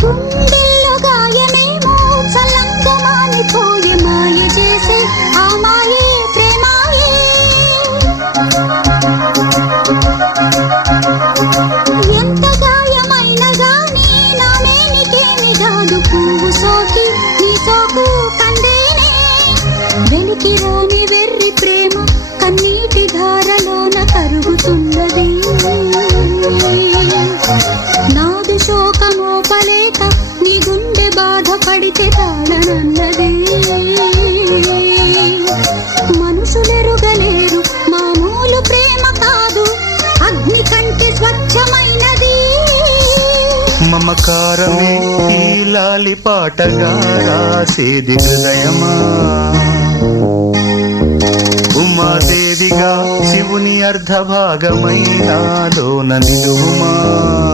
గుండెల్లో గాయమేమో చల్లంగా మానిపోయే మాయ చేసే ఆ మాయే ప్రేమాయే. ఎంత గాయమైనా గానీ నా నేనికేమి కాదు, పువ్వు సోకి నీ సోకు కందేనే. వెలికి రాని వెర్రి ప్రేమ కన్నీటి ధారలోన కరుగుతున్నది. నాదు శోకమోపలేక నీ గుండె బాధపడితే తాళనన్నది. మనుషులెరుగలేరు మామూలు ప్రేమ కాదు, అగ్ని కంటే స్వచ్ఛమైనది. మమకారమే ఈ లాలి పాటగా రాసేది హృదయమా, ఉమాదేవిగా శివుని అర్ధభాగమైనాలోన నిలువుమా.